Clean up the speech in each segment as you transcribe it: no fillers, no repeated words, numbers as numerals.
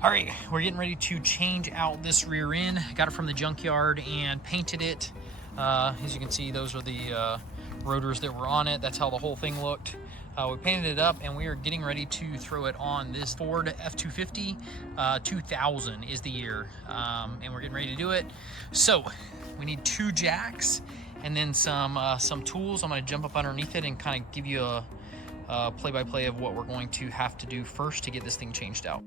All right, we're getting ready to change out this rear end. Got it from the junkyard and painted it. As you can see, those are the rotors that were on it. That's how the whole thing looked. We painted it up and we are getting ready to throw it on this Ford F250. 2000 is the year, and we're getting ready to do it. So we need 2 jacks and then some tools. I'm gonna jump up underneath it and kind of give you a play-by-play of what we're going to have to do first to get this thing changed out.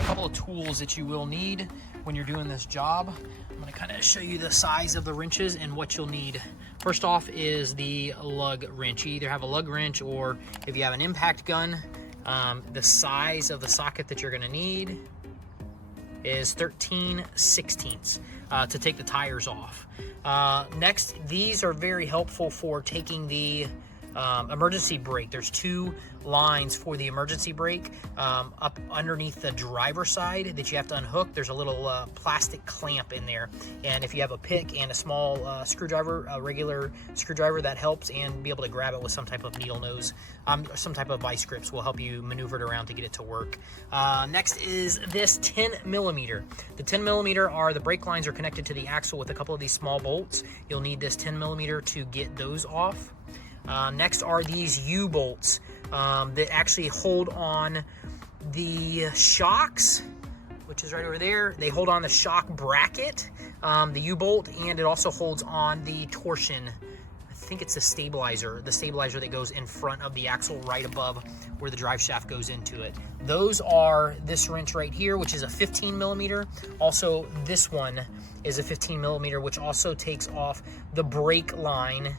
A couple of tools that you will need when you're doing this job. I'm going to kind of show you the size of the wrenches and what you'll need. First off is the lug wrench. You either have a lug wrench, or if you have an impact gun, the size of the socket that you're going to need is 13/16 to take the tires off. Next, these are very helpful for taking the emergency brake. There's 2 lines for the emergency brake up underneath the driver's side that you have to unhook. There's a little plastic clamp in there, and if you have a pick and a small screwdriver, a regular screwdriver, that helps, and be able to grab it with some type of needle nose, some type of vice grips will help you maneuver it around to get it to work. Next is this 10mm. The 10mm are the brake lines are connected to the axle with a couple of these small bolts. You'll need this 10mm to get those off. Next are these U-bolts that actually hold on the shocks, which is right over there. They hold on the shock bracket, the U-bolt, and it also holds on the torsion. I think it's the stabilizer that goes in front of the axle right above where the drive shaft goes into it. Those are this wrench right here, which is a 15mm. Also, this one is a 15mm, which also takes off the brake line.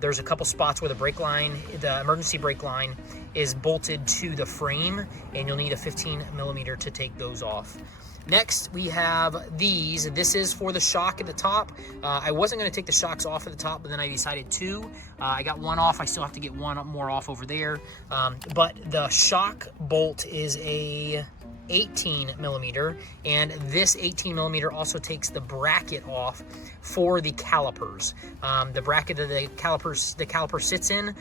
There's a couple spots where the emergency brake line is bolted to the frame, and you'll need a 15mm to take those off. Next, we have these. This is for the shock at the top. I wasn't going to take the shocks off at the top, but then I decided to. I got one off. I still have to get one more off over there. But the shock bolt is a 18mm, and this 18mm also takes the bracket off for the calipers. The bracket that the caliper sits in,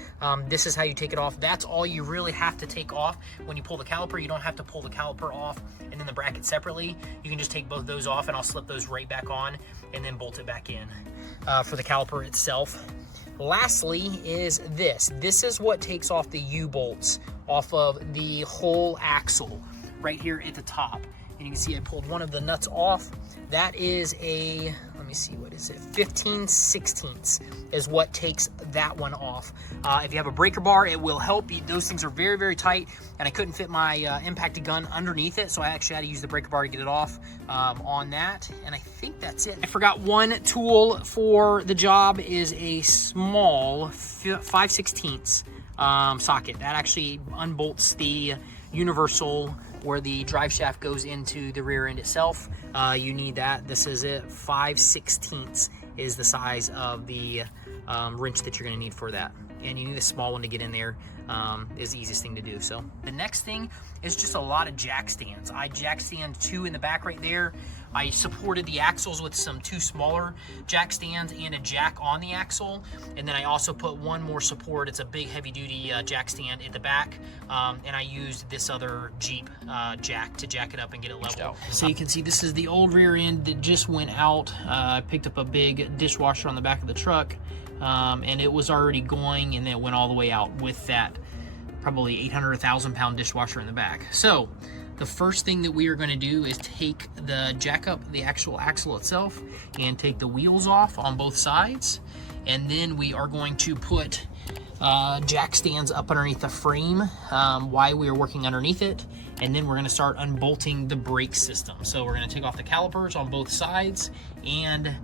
this is how you take it off. That's all you really have to take off when you pull the caliper. You don't have to pull the caliper off and then the bracket separately. You can just take both those off, and I'll slip those right back on and then bolt it back in for the caliper itself. Lastly is this. This is what takes off the U-bolts off of the whole axle right here at the top. And you can see I pulled one of the nuts off. That is a, let me see, what is it? 15/16 is what takes that one off. If you have a breaker bar, it will help you. Those things are very, very tight, and I couldn't fit my impacted gun underneath it, so I actually had to use the breaker bar to get it off on that. And I think that's it. I forgot one tool for the job is a small 5/16 socket. That actually unbolts the universal where the drive shaft goes into the rear end itself. You need that. This is it. 5/16 is the size of the wrench that you're going to need for that. And you need a small one to get in there. Is the easiest thing to do. So the next thing is just a lot of jack stands. I jack stand 2 in the back right there. I supported the axles with some 2 smaller jack stands and a jack on the axle, and then I also put one more support. It's a big heavy duty jack stand at the back, and I used this other Jeep jack to jack it up and get it level. So you can see this is the old rear end that just went out. I picked up a big dishwasher on the back of the truck, and it was already going, and then it went all the way out with that probably 800 or 1,000 pound dishwasher in the back. So the first thing that we are going to do is take the jack up the actual axle itself and take the wheels off on both sides, and then we are going to put jack stands up underneath the frame while we are working underneath it, and then we're going to start unbolting the brake system. So we're going to take off the calipers on both sides, and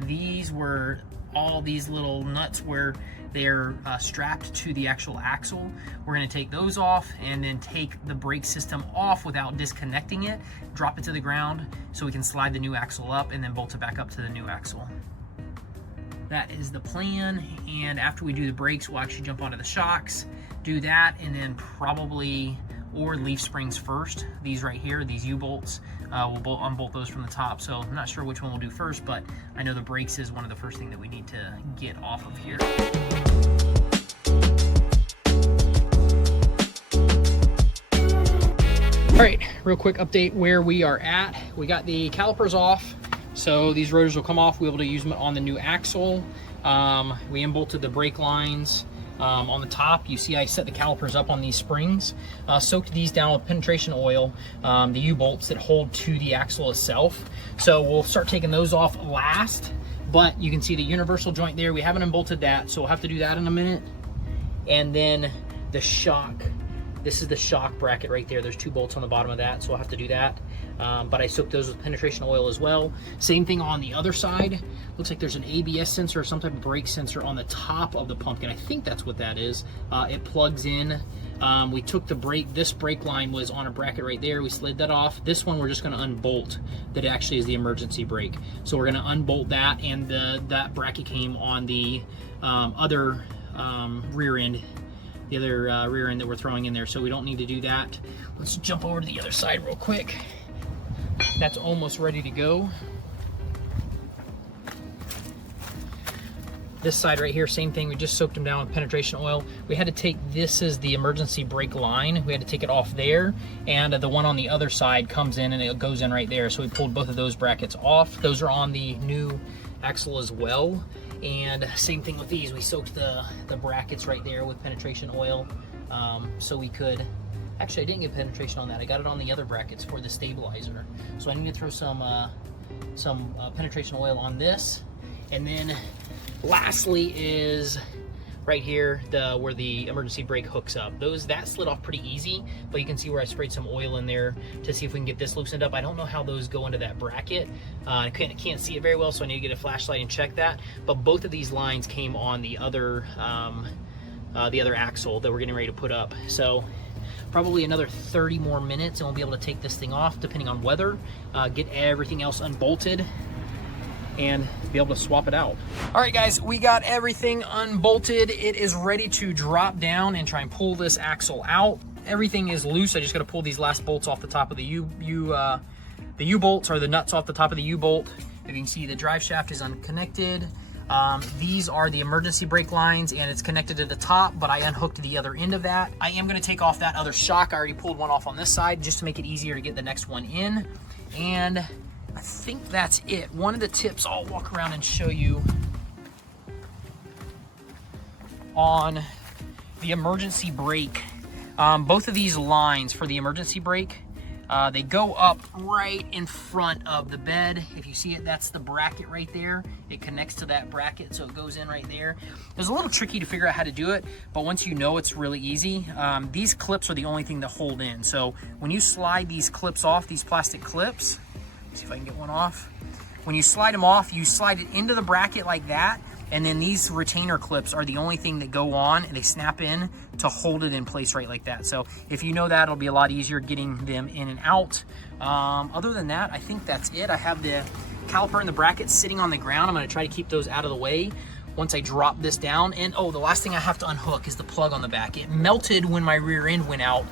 these were all these little nuts where they're strapped to the actual axle. We're going to take those off and then take the brake system off without disconnecting it, drop it to the ground so we can slide the new axle up and then bolt it back up to the new axle. That is the plan, and after we do the brakes, we'll actually jump onto the shocks, do that, and then probably, or leaf springs first. These right here, these U-bolts, we'll unbolt those from the top. So I'm not sure which one we'll do first, but I know the brakes is one of the first things that we need to get off of here. All right, real quick update where we are at. We got the calipers off, so these rotors will come off. We'll be able to use them on the new axle. We unbolted the brake lines. On the top, you see I set the calipers up on these springs, soaked these down with penetration oil, the U-bolts that hold to the axle itself. So we'll start taking those off last, but you can see the universal joint there. We haven't unbolted that, so we'll have to do that in a minute. And then the shock. This is the shock bracket right there. There's 2 bolts on the bottom of that, so I'll have to do that. But I soaked those with penetration oil as well. Same thing on the other side. Looks like there's an ABS sensor or some type of brake sensor on the top of the pumpkin. I think that's what that is. It plugs in. We took the brake, this brake line was on a bracket right there. We slid that off. This one we're just gonna unbolt. That actually is the emergency brake. So we're gonna unbolt that, and that bracket came on the other rear end. The other rear end that we're throwing in there, so we don't need to do that. Let's jump over to the other side real quick. That's almost ready to go. This side right here, same thing. We just soaked them down with penetration oil. We had to take, this is the emergency brake line. We had to take it off there, and the one on the other side comes in and it goes in right there. So we pulled both of those brackets off. Those are on the new axle as well. And same thing with these. We soaked the brackets right there with penetration oil, so we could, actually I didn't get penetration on that. I got it on the other brackets for the stabilizer. So I need to throw some penetration oil on this. And then lastly is right here, where the emergency brake hooks up. That slid off pretty easy, but you can see where I sprayed some oil in there to see if we can get this loosened up. I don't know how those go into that bracket. I can't see it very well, so I need to get a flashlight and check that. But both of these lines came on the other axle that we're getting ready to put up. So probably another 30 more minutes and we'll be able to take this thing off depending on weather, get everything else unbolted, and be able to swap it out. All right, guys, we got everything unbolted. It is ready to drop down and try and pull this axle out. Everything is loose. I just got to pull these last bolts off the top of the U-bolts, or the nuts off the top of the U-bolt. If you can see, the drive shaft is unconnected. These are the emergency brake lines, and it's connected to the top, but I unhooked the other end of that. I am going to take off that other shock. I already pulled one off on this side just to make it easier to get the next one in. And I think that's it. One of the tips I'll walk around and show you on the emergency brake. Both of these lines for the emergency brake, they go up right in front of the bed. If you see it, that's the bracket right there. It connects to that bracket, so it goes in right there. It was a little tricky to figure out how to do it, but once you know, it's really easy. These clips are the only thing that hold in. So when you slide these clips off, these plastic clips, see if I can get one off. When you slide them off, you slide it into the bracket like that, and then these retainer clips are the only thing that go on, and they snap in to hold it in place right like that. So if you know that, it'll be a lot easier getting them in and out. Other than that, I think that's it. I have the caliper and the bracket sitting on the ground. I'm gonna try to keep those out of the way once I drop this down. And oh, the last thing I have to unhook is the plug on the back. It melted when my rear end went out.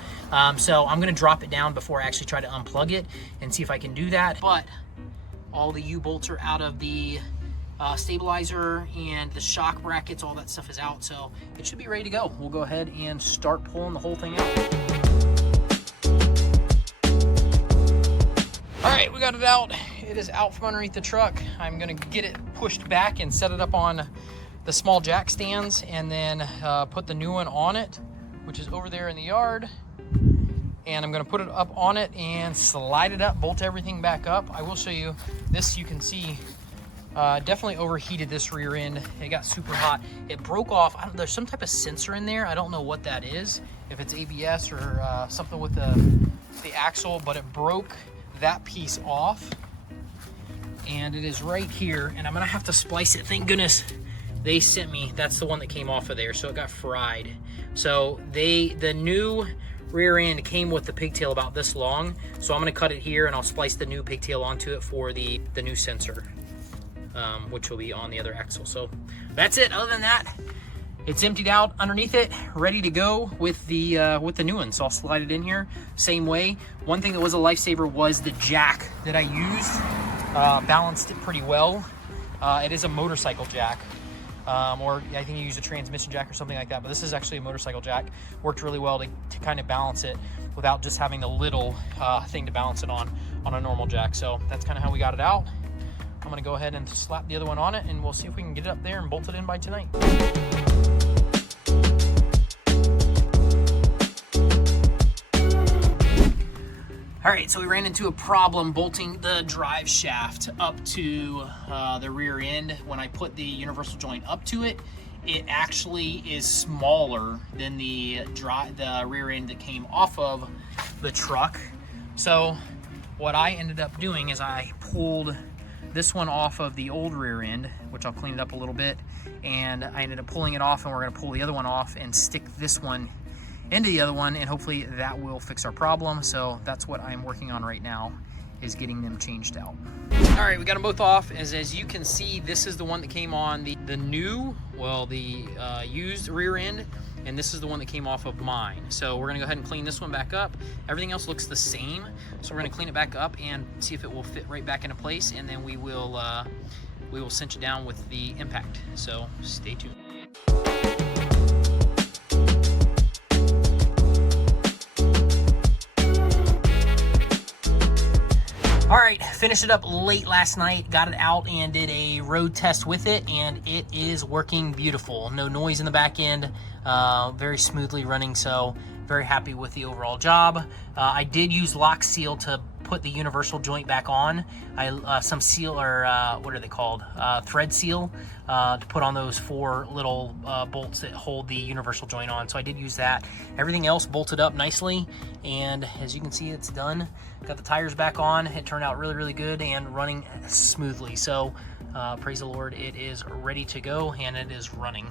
So I'm gonna drop it down before I actually try to unplug it and see if I can do that. But all the U-bolts are out of the stabilizer, and the shock brackets, all that stuff is out. So it should be ready to go. We'll go ahead and start pulling the whole thing out. All right, we got it out. It is out from underneath the truck. I'm gonna get it pushed back and set it up on the small jack stands, and then put the new one on it, which is over there in the yard. And I'm gonna put it up on it and slide it up, bolt everything back up. I will show you this. You can see definitely overheated this rear end. It got super hot. It broke off. There's some type of sensor in there. I don't know what that is, if it's ABS or something with the axle, but it broke that piece off. And it is right here, and I'm gonna have to splice it. Thank goodness they sent me, that's the one that came off of there, so it got fried. So the new rear end came with the pigtail about this long, so I'm gonna cut it here and I'll splice the new pigtail onto it for the new sensor, which will be on the other axle. So that's it. Other than that, it's emptied out underneath it, ready to go with the new one. So I'll slide it in here same way. One thing that was a lifesaver was the jack that I used. Balanced it pretty well. It is a motorcycle jack, or I think you use a transmission jack or something like that, but this is actually a motorcycle jack. Worked really well to kind of balance it. without just having the little thing to balance it on a normal jack. So that's kind of how we got it out. I'm gonna go ahead and slap the other one on it, and we'll see if we can get it up there and bolt it in by tonight. All right, so we ran into a problem bolting the drive shaft up to the rear end. When I put the universal joint up to it, it actually is smaller than the rear end that came off of the truck. So what I ended up doing is I pulled this one off of the old rear end, which I'll clean it up a little bit, and I ended up pulling it off, and we're gonna pull the other one off and stick this one into the other one, and hopefully that will fix our problem. So that's what I'm working on right now, is getting them changed out. All right, we got them both off. As you can see, this is the one that came on the used rear end, and this is the one that came off of mine. So we're gonna go ahead and clean this one back up. Everything else looks the same, so we're gonna clean it back up and see if it will fit right back into place, and then we will cinch it down with the impact. So stay tuned. All right, finished it up late last night, got it out and did a road test with it, and it is working beautiful. No noise in the back end, very smoothly running, so very happy with the overall job. I did use lock seal to put the universal joint back on. Some seal, or what are they called? Thread seal, to put on those 4 little bolts that hold the universal joint on. So I did use that. Everything else bolted up nicely, and as you can see, it's done. Got the tires back on. It turned out really, really good and running smoothly. So praise the Lord, it is ready to go and it is running.